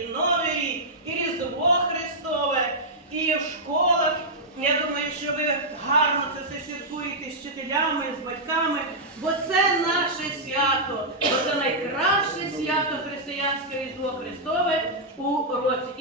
і нові, рік, і Різдво Христове, і в школах. Я думаю, що ви гарно це все святкуєте з вчителями, з батьками, бо це наше свято, бо це найкраще свято християнське Різдво Христове у році.